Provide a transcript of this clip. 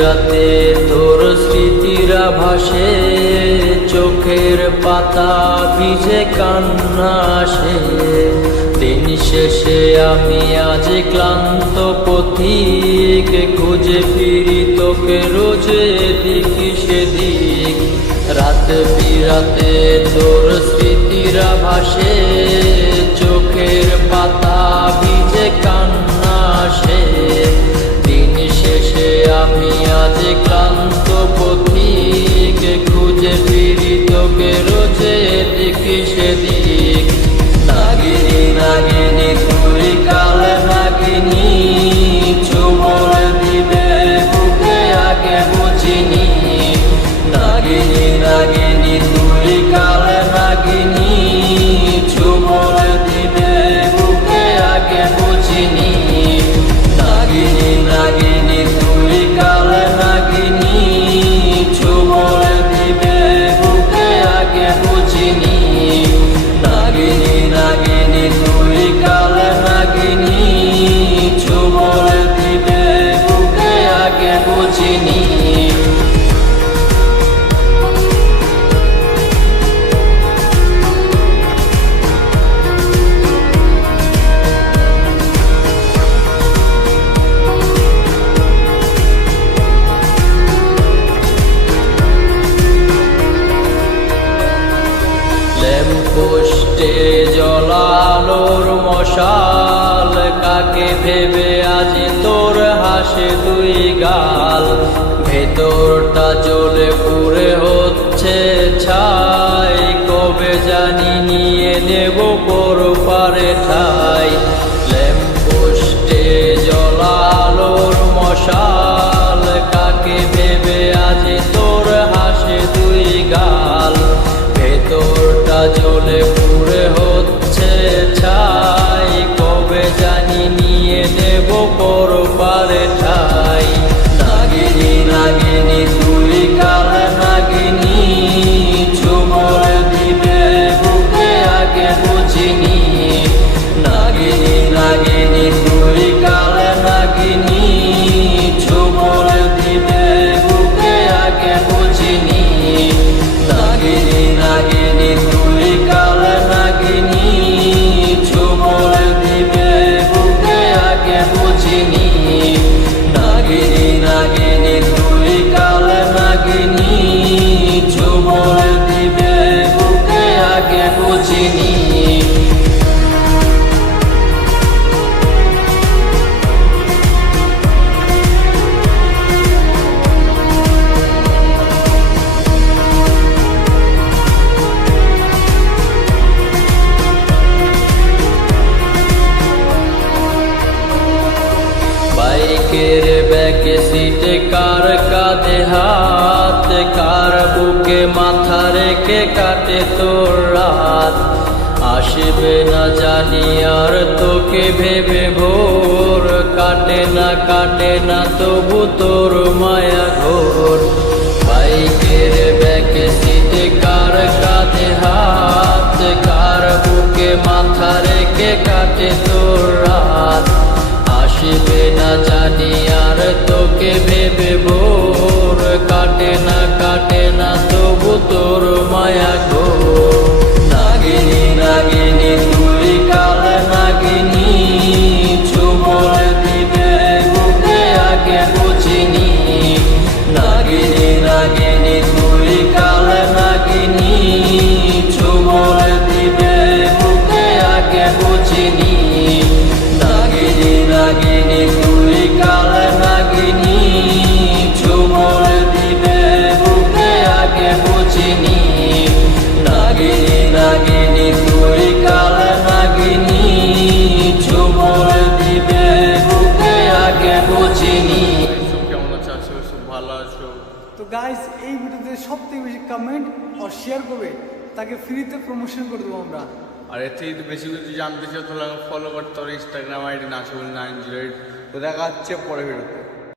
রাতে তোর স্মৃতিরা ভাসে, চোখের পাতা ভিজে কান্না আসে। দিন শেষে আমি আজ ক্লান্ত পথিক, খুঁজে ফিরি তোকে রোজ এদিক সেদিক। রাত বিরাতে তোর স্মৃতিরা ভাসে, চোখের পাতা ভিজে কান্না আসে। দিন শেষে আমি আজ ক্লান্ত পথিক, খুঁজে ফিরি তোকে রোজ এদিক সেদিক। নাগিনী নাগিনী তুই কাল নাগিনী, চুমল দিবে বুকে আগে বুঝিনি। নাগিনী নাগিনী তুই কাল নাগিনী, চুমল দিবে বুকে আগে বুঝিনি। নাগিনী নাগিনী তুই কাল নাগিনী, চুমল দিবে বুকে আগে বুঝিনি। নাগিনী নাগিনী তুই কাল নাগিনী, চুমল দিবে বুকে আগে বুঝিনি। ল্যাম্পপোস্টে জ্বলা আলোর মশাল, কাকে ভেবে আজ তোর হাসে দুই গাল। ভেতরটা জ্বলে পুড়ে হচ্ছে ছাই, কবে জানি নিয়ে নেব পরপারে ঠাই। ল্যাম্পপোস্টে জ্বলা আলোর মশাল, কাকে ভেবে আজ তোর হাসে দুই গাল। ভেতরটা জ্বলে পুড়ে হচ্ছে ছাই, কবে জানি নিয়ে নেব পরপারে ঠাই। নাগিনী নাগিনী তুই কাল নাগিনী, চুমল দিবে বুকে আগে বুঝিনি। নাগিনী নাগিনী তুই কাল নাগিনী, চুমল দিবে বুকে আগে বুঝিনি। নাগিনী নাগিনী তুই কাল নাগিনী, চুমল দিবে বুকে আগে বুঝিনি। নাগিনী নাগিনী তুই কাল নাগিনী, চুমল দিবে বুকে আগে বুঝিনি। বাইকের ব্যাক সিটে কার কাঁধে হাত, কার বুকে মাথা রেখে কাটে তোর রাত। আসবে না জানি আর তোকে ভেবে ভোর, কাটে না তবু তোর মায়া ঘোর। বাইকের ব্যাক সিটে কার কাঁধে হাত, কার বুকে মাথা রেখে কাটে তোর রাত। আসবে না জানি আর তোকে ভেবে ভোর, কাটে না তবু তোর মায়া ঘোর। নাগিনী নাগিনী তুই কাল নাগিনী, চুমল দিবে বুকে আগে বুঝিনি। নাগিনী নাগিনী তুই কাল নাগিনী, চুমল দিবে বুকে আগে বুঝিনি। নাগিনী নাগিনী তুই কাল নাগিনী, চুমল দিবে বুকে আগে বুঝিনি। নাগিনী নাগিনী তুই কাল নাগিনী, চুমল দিবে বুকে আগে বুঝিনি। কেমন আছো? আশা করি সব ভালো আছো। তো গাইস, এই ভিডিওতে সবথেকে বেশি কমেন্ট আর শেয়ার করবে তাকে ফ্রিতে প্রমোশন করে দেবো আমরা। আর এর থেকে যদি বেশি কিছু জানতে চাও তাহলে ফলো করতে হবে ইনস্টাগ্রাম আইডি নাসিবুল 908। তো দেখা হচ্ছে পরে ভিডিওতে।